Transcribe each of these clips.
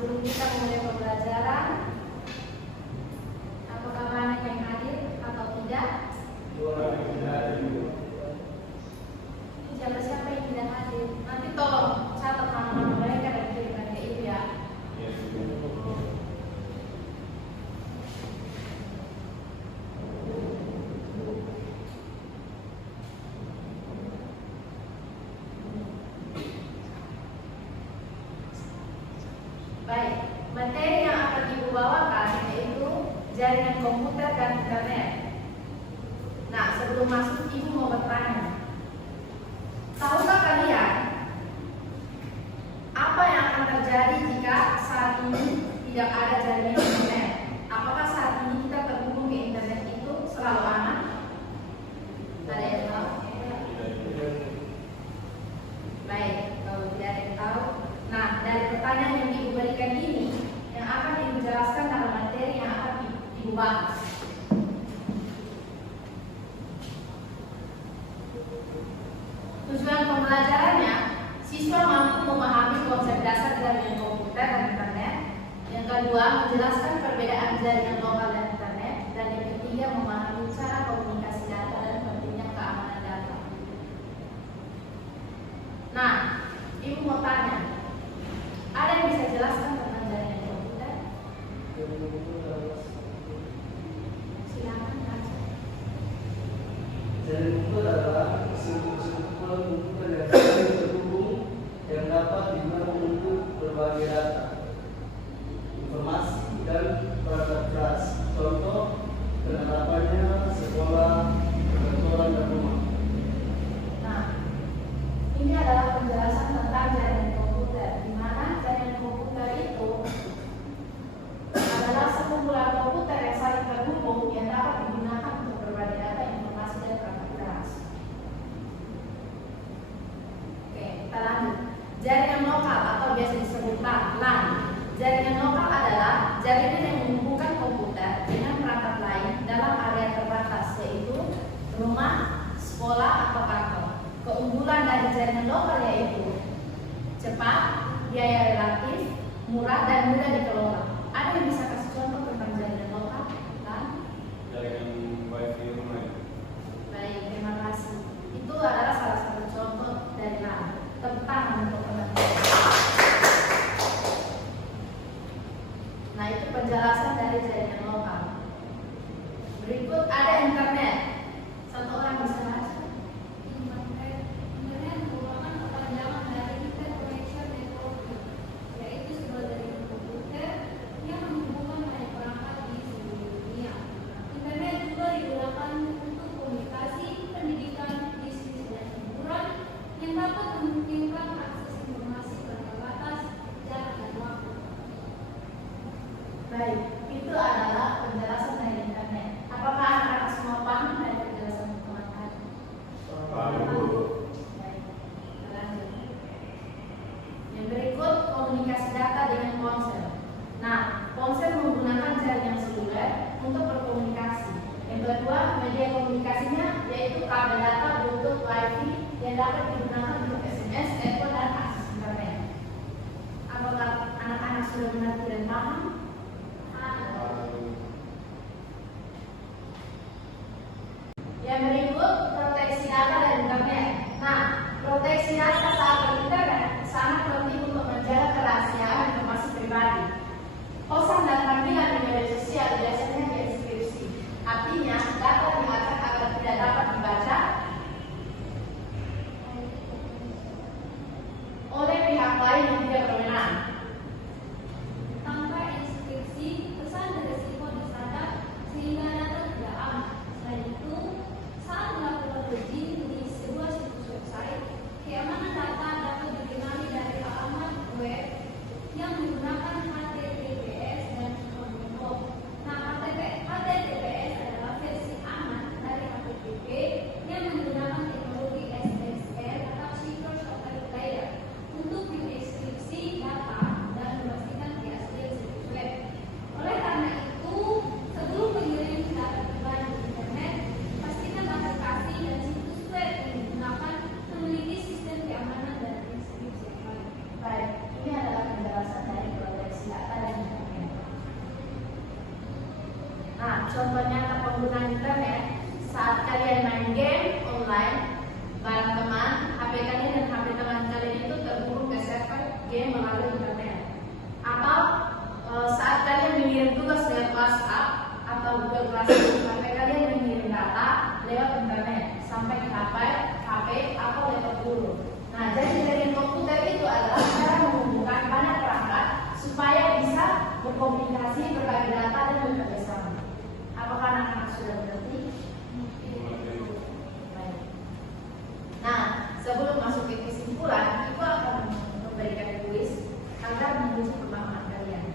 sebelum kita mulai pembelajaran, apakah banyak yang hadir atau tidak? Siapa yang tidak hadir? Nanti tolong catat nama-nama mereka dan kirimkan ke ibu ya. Baik, materi yang akan ibu bawakan yaitu jaringan komputer dan internet. Nah, sebelum masuk ibu mau bertanya, tahukah kalian apa yang akan terjadi jika saat ini tidak ada jaringan internet? Apakah saat ini kita terhubung ke internet itu selalu aman? Ada yang tahu? Baik, kalau tidak ada yang tahu. Nah, dari pertanyaan yang ibu berikan ini yang akan ibu jelaskan dalam materi yang akan ibu bahas. Tujuan pembelajarannya, siswa mampu memahami konsep dasar jaringan komputer dan internet. Yang kedua, menjelaskan perbedaan jaringan lokal dan internet. Dan yang ketiga, memahami cara komunikasi data dan pentingnya keamanan data. Nah, ibu mau tanya, ada yang bisa jelaskan tentang jaringan komputer? Silakan baca. Jaringan komputer adalah kumpulan komputer yang saling terhubung yang dapat digunakan untuk berbagai data, informasi, dan perangkat keras. Contoh penerapannya sekolah, perkantoran, dan rumah. Nah, ini adalah penjelasan tentang jaringan komputer, di mana jaringan komputer itu adalah sekumpulan komputer yang saling terhubung yang dapat digunakan untuk berbagai data, informasi, dan perangkat keras. Oke, kita lanjut. Jaringan lokal atau biasa disebut LAN. Jaringan lokal adalah jaringan yang menghubungkan komputer dengan perangkat lain dalam area terbatas, yaitu rumah, sekolah, atau kantor. Keunggulan dari jaringan lokal yaitu cepat, biaya relatif, murah, dan mudah dikelola. Ada yang bisa kasih contoh tentang jaringan lokal? LAN? Jaringan wifi rumah. Baik, terima kasih. Itu adalah salah satu contoh dari LAN. Tepuk tangan untuk teman-teman. Nah, itu penjelasan dari jaringan lokal. Berikut ada internet. Satu orang bisa baca. Internet merupakan kepanjangan dari Internet Connection Network, yaitu sebuah jaringan komputer yang menghubungkan banyak perangkat di seluruh dunia. Internet juga digunakan untuk komunikasi, pendidikan, bisnis, dan hiburan yang dapat memungkinkan akses informasi tanpa batas, jarak, dan waktu. Baik, itu adalah penjelasan dari internet. Apakah anak-anak semua paham dari penjelasan teman tadi? Baik, kita lanjut. Yang berikut komunikasi data dengan ponsel. Nah, ponsel menggunakan jaringan seluler untuk berkomunikasi. Yang kedua, media komunikasinya yaitu kabel data Bluetooth Wi-Fi yang dapat digunakan untuk SMS, telepon, dan akses internet. Apakah anak-anak sudah mengerti dan paham? Yang berikut proteksi data dan internet. Nah, proteksi data saat berinternet sangat penting untuk menjaga kerahasiaan informasi pribadi. Pesan dan tampilan di media sosial biasanya dienkripsi. Artinya, data diangkat agar tidak dapat dibaca oleh pihak lain yang tidak berwenang. Tanpa inskripsi, pesan berisiko disadap sehingga data tidak aman. Selain itu, saat melakukan uji di sebuah situs website, keamanan data lain, barang teman, HP kalian dan HP teman kalian itu terhubung ke server game melalui internet. Atau saat kalian mengirim tugas lewat WhatsApp atau Google Classroom, HP kalian mengirim data lewat internet sampai ke HP atau laptop guru. Nah, jadi jaringan komputer itu adalah cara menghubungkan banyak perangkat supaya bisa berkomunikasi, berbagi data dan bekerja sama. Apakah anak-anak sudah mengerti? Baik. Nah, sebelum masuk ke kesimpulan, Ibu akan memberikan kuis agar menguji pemahaman kalian.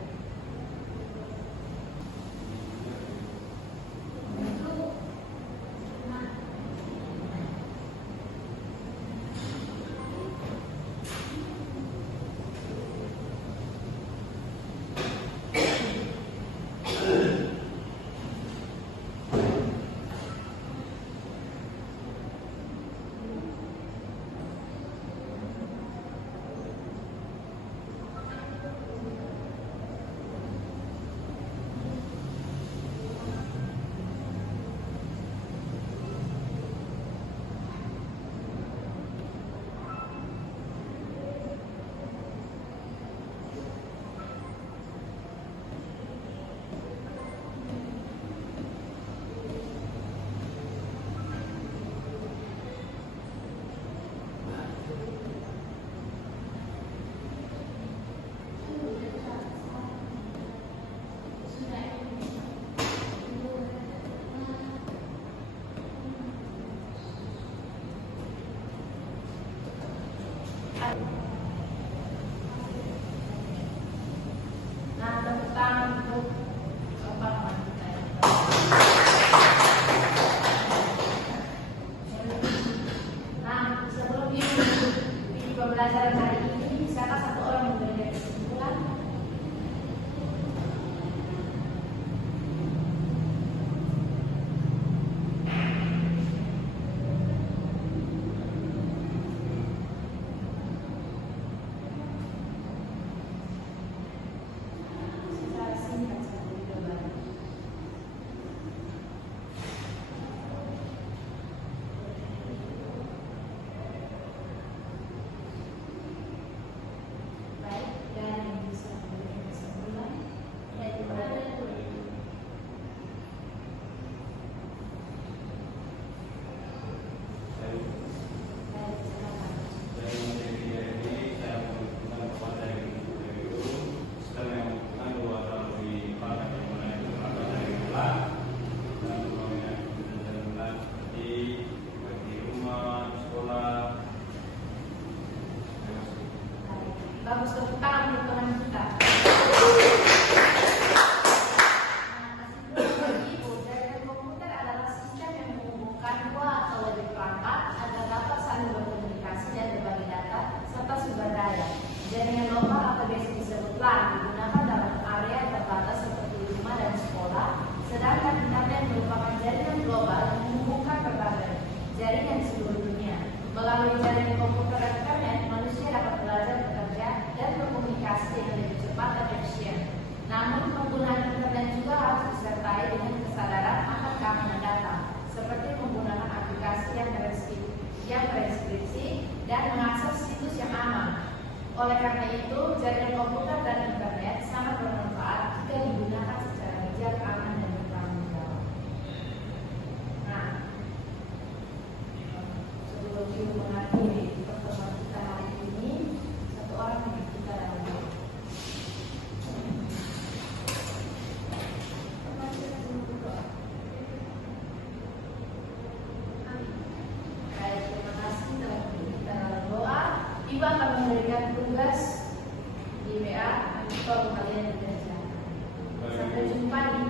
Nah, tepuk tangan untuk pemahaman kita. Nah, sebelum ini pembelajaran hari ini, siapa satu orang memberikan kesimpulan? Secara singkat saja coba. Baik, dan yang bisa memberikan kesimpulan yaitu berada baik, silakan. Dari materi ini saya menunjukkan kepada ibu sistem yang membutuhkan dua melalui paket yang mana itu berangkat dari bulan dan sebagainya dari bulan di rumah, di sekolah. Terima kasih. Bagus, tepuk tangan untuk teman kita. Jaringan komputer adalah sistem yang menghubungkan dua atau lebih perangkat agar dapat saling berkomunikasi dan berbagi data serta sumber daya. Jaringan lokal atau biasa disebut LAN digunakan dalam area terbatas seperti rumah dan sekolah, sedangkan internet merupakan jaringan global yang menghubungkan berbagai jaringan di seluruh dunia. Melalui jaringan komputer dan internet, manusia dapat belajar, bekerja, dan berkomunikasi dengan lebih cepat dan efisien. Namun, penggunaan internet juga harus disertai dengan kesadaran akan keamanan data, seperti menggunakan aplikasi yang terenkripsi dan mengakses situs yang aman. Oleh karena itu, jaringan komputer dan internet sangat bermanfaat jika digunakan secara bijak, aman, dan bertanggung jawab. Nah, sebelum Ibu mengakhiri pertemuan kita hari ini, satu orang yang kita dalam doa. Baik, terima kasih telah kita dalam doa. Ibu akan memberikan tugas di WA untuk kalian bekerja. Sampai jumpa di